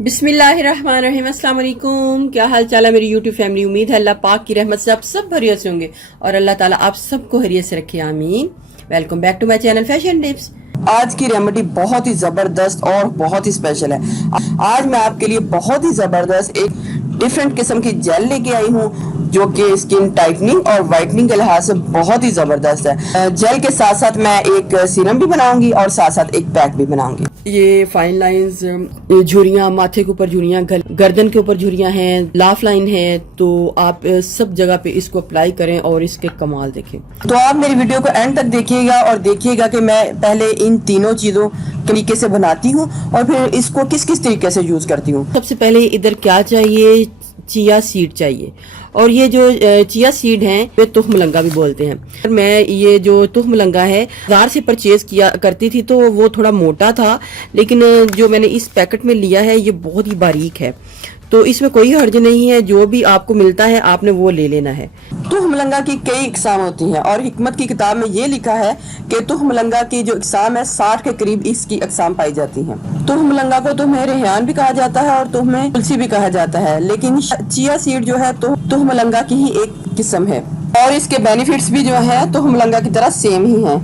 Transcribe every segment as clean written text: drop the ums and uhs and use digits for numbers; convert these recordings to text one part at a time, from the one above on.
बिस्मिल्लाहिर्रहमानिर्रहीम। अस्सलाम वालेकुम। क्या हाल चाल है मेरी यूट्यूब फैमिली। उम्मीद है अल्लाह पाक की रहमत से आप सब खैरियत से होंगे और अल्लाह ताला आप सबको खैरियत से रखे, आमीन। Welcome back to my channel fashion tips. आज की रेमेडी बहुत ही जबरदस्त और बहुत ही स्पेशल है। आज मैं आपके लिए बहुत ही जबरदस्त एक डिफरेंट किस्म की जेल लेके आई हूँ जो कि स्किन टाइटनिंग और वाइटनिंग के लिहाज से बहुत ही जबरदस्त है। जेल के साथ साथ मैं एक सीरम भी बनाऊंगी और साथ साथ एक पैक भी बनाऊंगी। ये फाइन लाइंस, झुर्रियाँ, माथे के ऊपर झुर्रियाँ, गर्दन के ऊपर झुर्रियाँ हैं, लाफ लाइन है, तो आप सब जगह पे इसको अप्लाई करें और इसके कमाल देखें। तो आप मेरी वीडियो को एंड तक देखिएगा और देखिएगा कि मैं पहले इन तीनों चीज़ों तरीके से बनाती हूँ और फिर इसको किस किस तरीके से यूज़ करती हूँ। सबसे पहले इधर क्या चाहिए, चिया सीड चाहिए। और ये जो चिया सीड हैं वे तुखमलंगा भी बोलते हैं। मैं ये जो तुखमलंगा है बाजार से परचेज किया करती थी तो वो थोड़ा मोटा था, लेकिन जो मैंने इस पैकेट में लिया है ये बहुत ही बारीक है, तो इसमें कोई हर्ज नहीं है। जो भी आपको मिलता है आपने वो ले लेना है। तुहमलंगा की कई इकसाम होती हैं और हिकमत की किताब में ये लिखा है कि तुहमलंगा की जो इकसाम है 60 के करीब इसकी इकसाम पाई जाती हैं। तुहमलंगा को तुम्हें रेहान भी कहा जाता है और तुम्हें तुलसी भी कहा जाता है, लेकिन चिया सीड जो है तो तुहमलंगा की ही एक किस्म है और इसके बेनिफिट्स भी जो है तुहमलंगा की तरह सेम ही हैं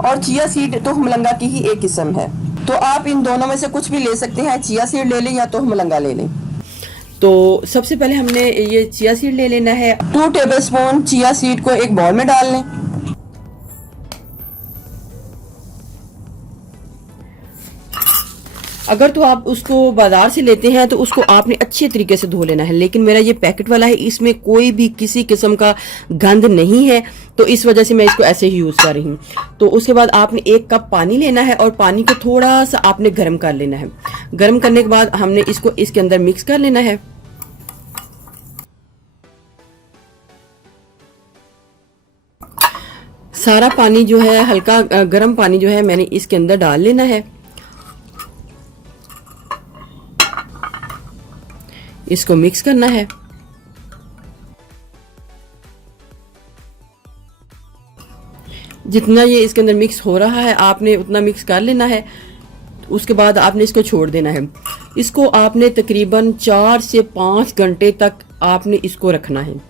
और चिया सीड तुहमलंगा की ही एक किस्म है। तो आप इन दोनों में से कुछ भी ले सकते हैं, चिया सीड ले लें या तुहमलंगा ले लें। तो सबसे पहले हमने ये चिया सीड ले लेना है। 2 टेबलस्पून चिया सीड को एक बाउल में डाल लें। अगर तो आप उसको बाजार से लेते हैं तो उसको आपने अच्छे तरीके से धो लेना है, लेकिन मेरा ये पैकेट वाला है, इसमें कोई भी किसी किस्म का गंद नहीं है, तो इस वजह से मैं इसको ऐसे ही यूज कर रही हूँ। तो उसके बाद आपने 1 कप पानी लेना है और पानी को थोड़ा सा आपने गर्म कर लेना है। गर्म करने के बाद हमने इसको इसके अंदर मिक्स कर लेना है। सारा पानी जो है, हल्का गर्म पानी जो है, मैंने इसके अंदर डाल लेना है। इसको मिक्स करना है। जितना ये इसके अंदर मिक्स हो रहा है आपने उतना मिक्स कर लेना है। उसके बाद आपने इसको छोड़ देना है। इसको आपने तकरीबन 4 से 5 घंटे तक आपने इसको रखना है।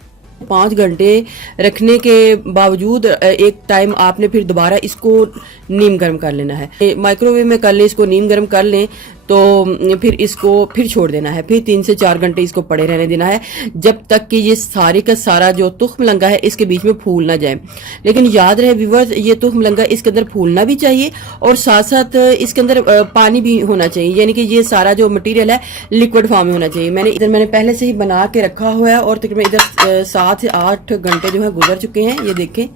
5 घंटे रखने के बावजूद एक टाइम आपने फिर दोबारा इसको नीम गर्म कर लेना है। माइक्रोवेव में कर लें, इसको नीम गर्म कर लें तो फिर इसको फिर छोड़ देना है। फिर 3 से 4 घंटे इसको पड़े रहने देना है जब तक कि ये सारे का सारा जो तुखमलंगा है इसके बीच में फूल ना जाए। लेकिन याद रहे व्यूअर्स, ये तुखमलंगा इसके अंदर फूलना भी चाहिए और साथ साथ इसके अंदर पानी भी होना चाहिए, यानी कि ये सारा जो मटेरियल है लिक्विड फॉर्म में होना चाहिए। मैंने पहले से ही बना के रखा हुआ है और तकरीबन इधर 7 से 8 घंटे जो है गुजर चुके हैं, ये देखें,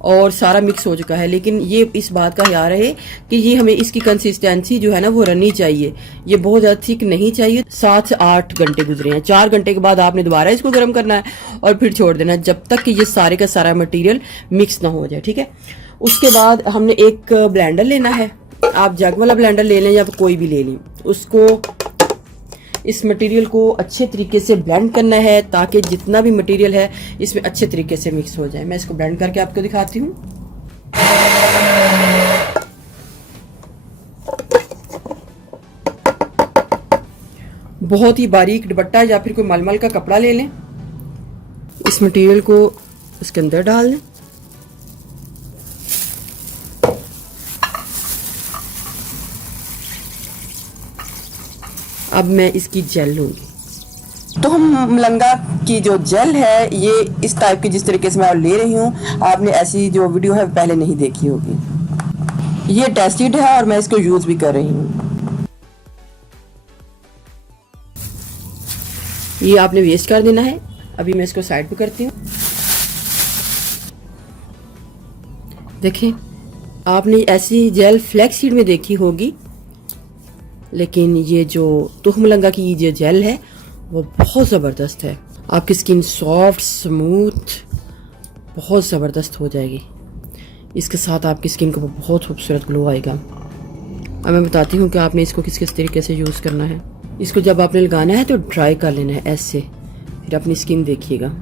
और सारा मिक्स हो चुका है। लेकिन ये इस बात का ख्याल रहे कि ये हमें इसकी कंसिस्टेंसी जो है ना वो रनी चाहिए, ये बहुत ज़्यादा थिक नहीं चाहिए। 7 से 8 घंटे गुजरे हैं। 4 घंटे के बाद आपने दोबारा इसको गर्म करना है और फिर छोड़ देना है जब तक कि ये सारे का सारा मटेरियल मिक्स ना हो जाए, ठीक है। उसके बाद हमने एक ब्लेंडर लेना है। आप जग वाला ब्लेंडर ले लें या कोई भी ले लें। उसको इस मटेरियल को अच्छे तरीके से ब्लेंड करना है ताकि जितना भी मटेरियल है इसमें अच्छे तरीके से मिक्स हो जाए। मैं इसको ब्लेंड करके आपको दिखाती हूँ। बहुत ही बारीक दुपट्टा या फिर कोई मलमल का कपड़ा ले लें। इस मटेरियल को इसके अंदर डाल दें। अब मैं इसकी जेल लूंगी। तुहमलंगा की जो जेल है ये इस टाइप की जिस तरीके से मैं ले रही हूँ, आपने ऐसी जो वीडियो है पहले नहीं देखी होगी। ये टेस्टेड है और मैं इसको यूज भी कर रही हूँ। ये आपने वेस्ट कर देना है। अभी मैं इसको साइड पे करती हूँ। देखें, आपने ऐसी जेल फ्लैक्स सीड में देखी होगी, लेकिन ये जो तुखमलंगा की ये जेल है वो बहुत ज़बरदस्त है। आपकी स्किन सॉफ्ट, स्मूथ, बहुत ज़बरदस्त हो जाएगी। इसके साथ आपकी स्किन को बहुत खूबसूरत ग्लो आएगा। अब मैं बताती हूँ कि आपने इसको किस किस तरीके से यूज़ करना है। इसको जब आपने लगाना है तो ड्राई कर लेना है ऐसे, फिर अपनी स्किन देखिएगा।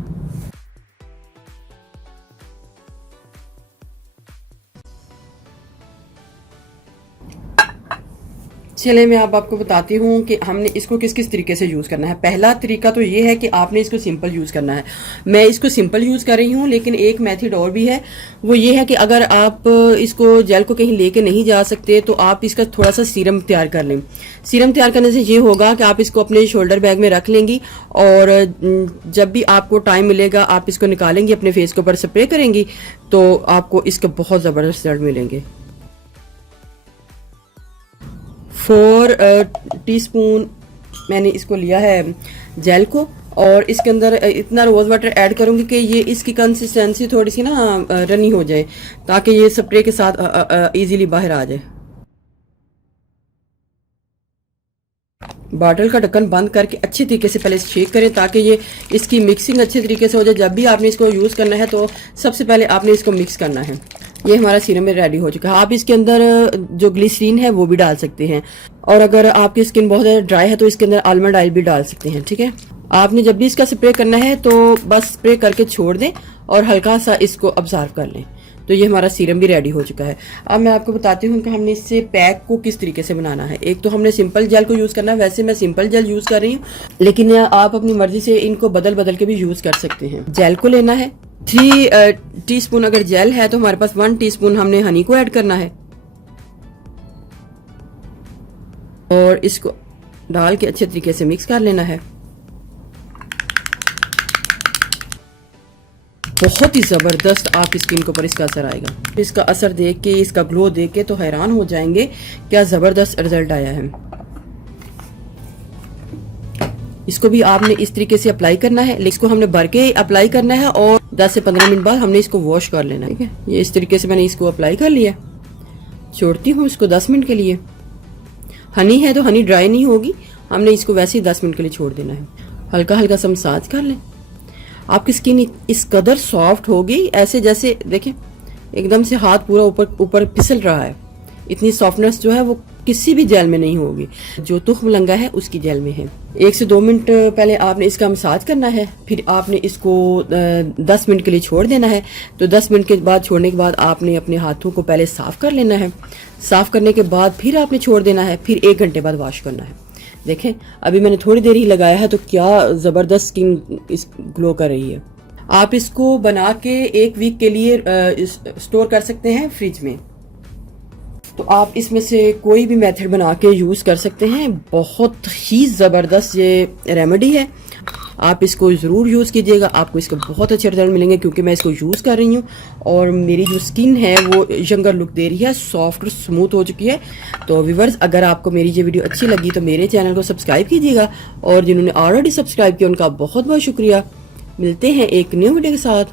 चले मैं अब आपको बताती हूँ कि हमने इसको किस किस तरीके से यूज़ करना है। पहला तरीका तो ये है कि आपने इसको सिंपल यूज़ करना है। मैं इसको सिंपल यूज़ कर रही हूँ, लेकिन एक मेथड और भी है, वो ये है कि अगर आप इसको जेल को कहीं लेके नहीं जा सकते तो आप इसका थोड़ा सा सीरम तैयार कर लें। सीरम तैयार करने से ये होगा कि आप इसको अपने शोल्डर बैग में रख लेंगी और जब भी आपको टाइम मिलेगा आप इसको निकालेंगी, अपने फेस के ऊपर स्प्रे करेंगी, तो आपको इसके बहुत ज़बरदस्त रिजल्ट मिलेंगे। 4 टीस्पून मैंने इसको लिया है जेल को, और इसके अंदर इतना रोज़ वाटर ऐड करूंगी कि ये इसकी कंसिस्टेंसी थोड़ी सी ना रनी हो जाए, ताकि ये स्प्रे के साथ इजीली बाहर आ जाए। बॉटल का ढक्कन बंद करके अच्छी तरीके से पहले शेक करें ताकि ये इसकी मिक्सिंग अच्छे तरीके से हो जाए। जब भी आपने इसको यूज़ करना है तो सबसे पहले आपने इसको मिक्स करना है। ये हमारा सीरम रेडी हो चुका है। आप इसके अंदर जो ग्लिसरीन है वो भी डाल सकते हैं, और अगर आपकी स्किन बहुत ज़्यादा ड्राई है तो इसके अंदर आलमंड ऑयल भी डाल सकते हैं। ठीक है, आपने जब भी इसका स्प्रे करना है तो बस स्प्रे करके छोड़ दें और हल्का सा इसको ऑब्जर्व कर लें। तो ये हमारा सीरम भी रेडी हो चुका है। अब मैं आपको बताती हूँ कि हमने इससे पैक को किस तरीके से बनाना है। एक तो हमने सिंपल जेल को यूज़ करना है, वैसे मैं सिंपल जेल यूज़ कर रही हूँ, लेकिन आप अपनी मर्जी से इनको बदल बदल के भी यूज़ कर सकते हैं। जेल को लेना है 3 टीस्पून, अगर जेल है तो हमारे पास 1 टीस्पून हमने हनी को ऐड करना है, और इसको डाल के अच्छे तरीके से मिक्स कर लेना है। बहुत ही ज़बरदस्त आपकी स्किन के ऊपर इसका असर आएगा। इसका असर देख के, इसका ग्लो देख के तो हैरान हो जाएंगे क्या ज़बरदस्त रिजल्ट आया है। इसको भी आपने इस तरीके से अप्लाई करना है, लेकिन इसको हमने भर के अप्लाई करना है और 10 से 15 मिनट बाद हमने इसको वॉश कर लेना है। ठीक है, ये इस तरीके से मैंने इसको अप्लाई कर लिया। छोड़ती हूँ इसको 10 मिनट के लिए। हनी है तो हनी ड्राई नहीं होगी, हमने इसको वैसे ही 10 मिनट के लिए छोड़ देना है। हल्का हल्का सा मसाज कर लें। आपकी स्किन इस कदर सॉफ्ट होगी, ऐसे जैसे देखें एकदम से हाथ पूरा ऊपर ऊपर फिसल रहा है। इतनी सॉफ्टनेस जो है वो किसी भी जेल में नहीं होगी, जो तुख्म लंगा है उसकी जेल में है। 1 से 2 मिनट पहले आपने इसका मसाज करना है, फिर आपने इसको 10 मिनट के लिए छोड़ देना है। तो 10 मिनट के बाद छोड़ने के बाद आपने अपने हाथों को पहले साफ कर लेना है। साफ करने के बाद फिर आपने छोड़ देना है, फिर 1 घंटे बाद वॉश करना है। देखें अभी मैंने थोड़ी देर ही लगाया है तो क्या ज़बरदस्त स्किन इस ग्लो कर रही है। आप इसको बना के 1 वीक के लिए स्टोर कर सकते हैं फ्रिज में। तो आप इसमें से कोई भी मेथड बना के यूज़ कर सकते हैं। बहुत ही ज़बरदस्त ये रेमेडी है, आप इसको ज़रूर यूज़ कीजिएगा। आपको इसके बहुत अच्छे रिजल्ट मिलेंगे, क्योंकि मैं इसको यूज़ कर रही हूँ और मेरी जो स्किन है वो यंगर लुक दे रही है, सॉफ्ट और स्मूथ हो चुकी है। तो व्यूअर्स, अगर आपको मेरी ये वीडियो अच्छी लगी तो मेरे चैनल को सब्सक्राइब कीजिएगा, और जिन्होंने ऑलरेडी सब्सक्राइब किया उनका बहुत बहुत शुक्रिया। मिलते हैं एक न्यू वीडियो के साथ।